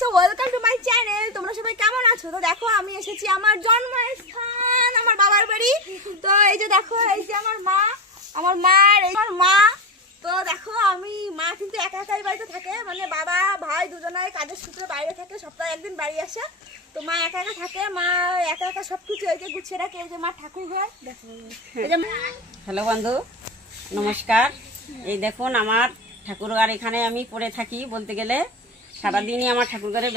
So welcome to my channel. তোমরা সবাই কেমন আছো? তো দেখো আমি এসেছি আমার জন্মস্থান, আমার বাবার বাড়ি। তো এই যে দেখো, এই যে আমার মা, আমার মা। তো দেখো আমি মা কিন্তু একা একাই বাড়িতে থাকে, মানে বাবা ভাই দুজনাই কাজের সূত্রে বাইরে থাকে, সপ্তাহে একদিন বাড়ি আসে। তো মা একা একা থাকে, মা একা একা সবকিছু এই যে গুছিয়ে রাখে। এই যে মা ঠাকুর ঘর দেখো। হ্যালো বন্ধু, নমস্কার। এই দেখুন আমার ঠাকুর ঘর, এখানে আমি পড়ে থাকি বলতে গেলে সারাদিনই আমার ঠাকুর ঘরে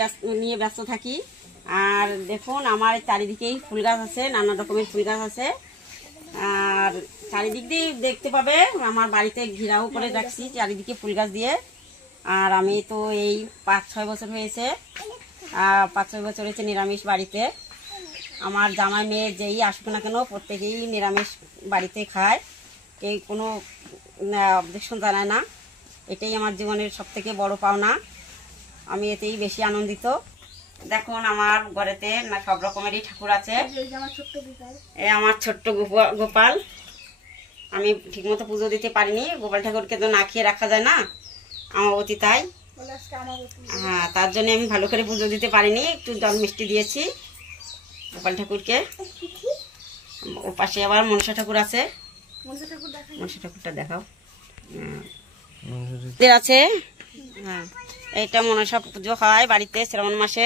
নিয়ে ব্যস্ত থাকি। আর দেখুন আমার চারিদিকেই ফুল গাছ আছে, নানা রকমের ফুল গাছ আছে। আর চারিদিক দিয়ে দেখতে পাবে আমার বাড়িতে ঘেরাও করে রাখছি চারিদিকে ফুল গাছ দিয়ে। আর আমি তো এই 5-6 বছর হয়েছে, 5-6 বছর হয়েছে নিরামিষ বাড়িতে। আমার জামাই মেয়ে যেই আসুক না কেন প্রত্যেকেই নিরামিষ বাড়িতে খায়, কেউ কোনো অবজেকশন জানায় না। এটাই আমার জীবনের সবথেকে বড় পাওনা, আমি এতেই বেশি আনন্দিত। দেখুন আমার ঘরেতে না সব রকমেরই ঠাকুর আছে। এই আমার ছোট্ট গোপাল, আমি ঠিকমতো পুজো দিতে পারিনি, গোপাল ঠাকুরকে তো না খেয়ে রাখা যায় না, আমাবতী তাই। হ্যাঁ, তার জন্য আমি ভালো করে পুজো দিতে পারিনি, একটু জল মিষ্টি দিয়েছি গোপাল ঠাকুরকে। ওর পাশে আবার মনসা ঠাকুর আছে, মনসা ঠাকুরটা দেখাও আছে। হ্যাঁ, এইটা মনসা পুজো হয় বাড়িতে শ্রাবণ মাসে,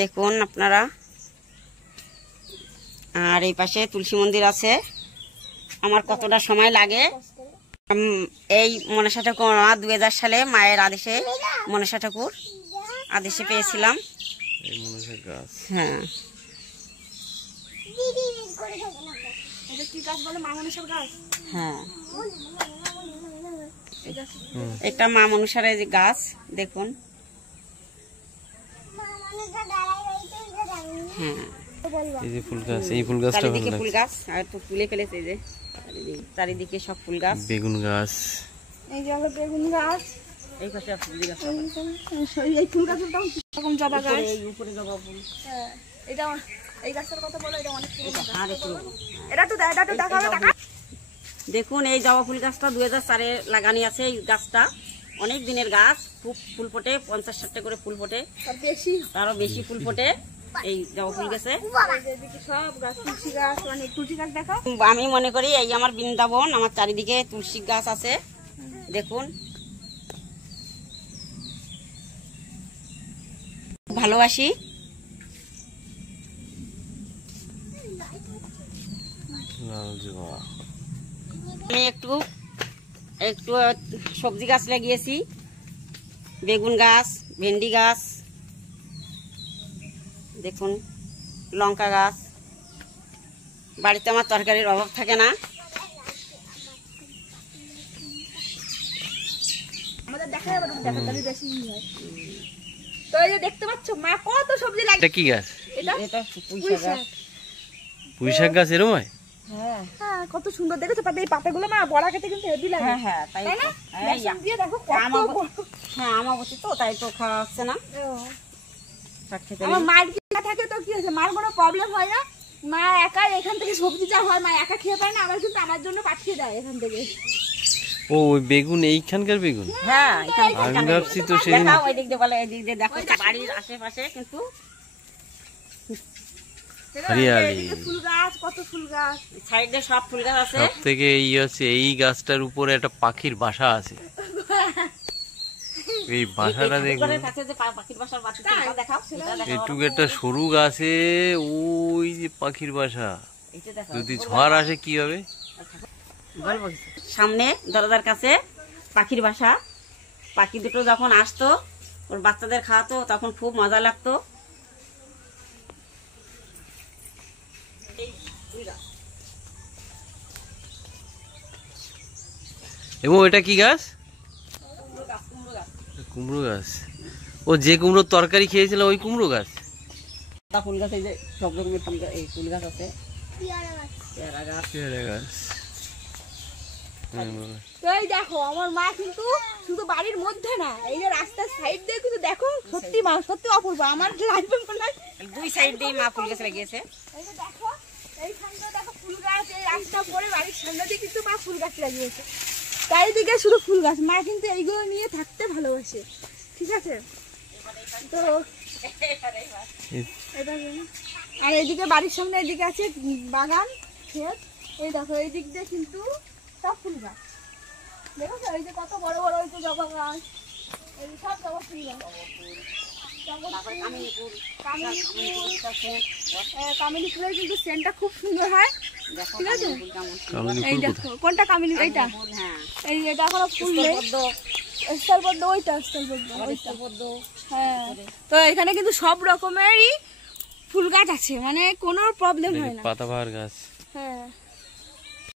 দেখুন আপনারা। আর এই পাশে তুলসী মন্দির আছে। আমার কতটা সময় লাগে এই মনসা ঠাকুর 2000 সালে মায়ের আদেশে, মনসা ঠাকুর আদেশে পেয়েছিলাম। হ্যাঁ, হ্যাঁ, একটা মা মনসার গাছ দেখুন। হ্যাঁ, এই যে ফুল গাছ, এই ফুল গাছটা চারিদিকে ফুল গাছ, আর তো তুলে ফেলেছে এই যে চারিদিকে সব ফুল গাছ, বেগুন গাছ। এই যে আমরা বেগুন গাছ, এই পাশে ফুল গাছ, এই ফুল গাছের দাম এরকম জবা গাছ, এই উপরে জবা ফুল। হ্যাঁ, এটা এই গাছের কথা বলো, এটা অনেক পুরনো গাছ। আর একটু এটা তো দেখাবে টাকা। দেখুন এই জবা ফুল গাছটা 2004-এ লাগানি আছে। এই গাছটা অনেক দিনের গাছ, খুব ফুল ফোটে, 50-60টা করে ফুল ফোটে, তারও বেশি ফুল ফোটে এই জবা ফুল গাছে। সব গাছ, তুলসী গাছ, অনেক তুলসী গাছ দেখো। আমি মনে করি এই আমার বৃন্দাবন, আমার চারিদিকে তুলসী গাছ আছে দেখুন। ভালোবাসি। আমি একটু সবজি গাছ লাগিয়েছি, বেগুন গাছ, ভেন্ডি গাছ, দেখুন লঙ্কা গাছ। বাড়িতে আমার তরকারির অভাব থাকে না। আমাদের দেখা যাবে তরকারি বেশি হয়। তো এই যে দেখতে পাচ্ছ মা কত সবজি লাগিয়েছে। এটা কি গাছ? এটা পুঁই শাক। পুঁই শাক গাছ এরকম হয়? হ্যাঁ, হ্যাঁ, কত সুন্দর দেখেছো পাতা। এই পাতাগুলো মা বড়া খেতে কিন্তু হেভি লাগে। হ্যাঁ, হ্যাঁ, তাই না? বেসন দিয়ে দেখো কত বড়। হ্যাঁ, আমাবতী তো তাই তো খাওয়া হচ্ছে না। শাক খেতে আমার মার কি থাকে তো কি হয়েছে, মার কোনো প্রবলেম হয় না। মা একা এখান থেকে সবজি যা হয় মা একা খেয়ে পারে না, আবার কিন্তু আমার জন্য পাঠিয়ে দেয় এখান থেকে। ও ওই বেগুন এইখানকার বেগুন? হ্যাঁ, আমি ভাবছি তো সেদিন দেখাও ওই দিক দিয়ে বলে, এই দিক দিয়ে দেখো বাড়ির আশেপাশে কিন্তু হরিয়ালি ফুল গাছ, কত ফুল গাছ, সাইডে সব ফুল গাছ আছে। সব থেকে এই হচ্ছে এই গাছটার উপরে একটা পাখির বাসা আছে। এই বাসাটা দেখুন, এটুকু একটা সরু গাছে ওই যে পাখির বাসা। যদি ঝড় আসে কি হবে? সামনে দরজার কাছে পাখির বাসা। পাখি দুটো যখন আসতো ওর বাচ্চাদের খাওয়াতো তখন খুব মজা লাগতো। এবং এটা কি গাছ? কুমড়ো গাছ। ও যে কুমড়োর তরকারি খেয়েছিল ওই কুমড়ো গাছ? ফুল গাছ, এই যে সব রকমের ফুল গাছ আছে, পেয়ারা গাছ, পেয়ারা গাছ। তো এই দেখো আমার মা কিন্তু শুধু বাড়ির মধ্যে না, এই যে রাস্তার সাইড দিয়ে কিন্তু দেখো সত্যি মা সত্যি অপূর্ব। আমার লাইফে মনে হয় দুই সাইড দিয়ে মা ফুল গাছ লাগিয়েছে। এই যে দেখো এইখানটা দেখো ফুল গাছ, এই রাস্তা পরে বাড়ির সামনে দিয়ে কিন্তু মা ফুল গাছ লাগিয়েছে। চারিদিকে শুধু ফুল গাছ। মা কিন্তু এইগুলো নিয়ে থাকতে ভালোবাসে, ঠিক আছে। তো এটা আর এইদিকে বাড়ির সামনে এইদিকে আছে বাগান ক্ষেত। এই দেখো এই দিক দিয়ে কিন্তু সব ফুল গাছ, দেখো এই যে কত বড় বড় ওই যে জবা গাছ, এই সব জবা ফুল গাছ। কামিনী ফুলের কিন্তু সেন্টটা খুব সুন্দর হয়, ঠিক আছে? এই দেখো কোনটা কামিনী, এইটা এই এটা এখনো ফুল নেই, স্থলপদ্ম ওইটা, স্থলপদ্ম হ্যাঁ। তো এখানে কিন্তু সব রকমেরই ফুল গাছ আছে, মানে কোনো প্রবলেম হয় না। পাতাবাহার গাছ। হ্যাঁ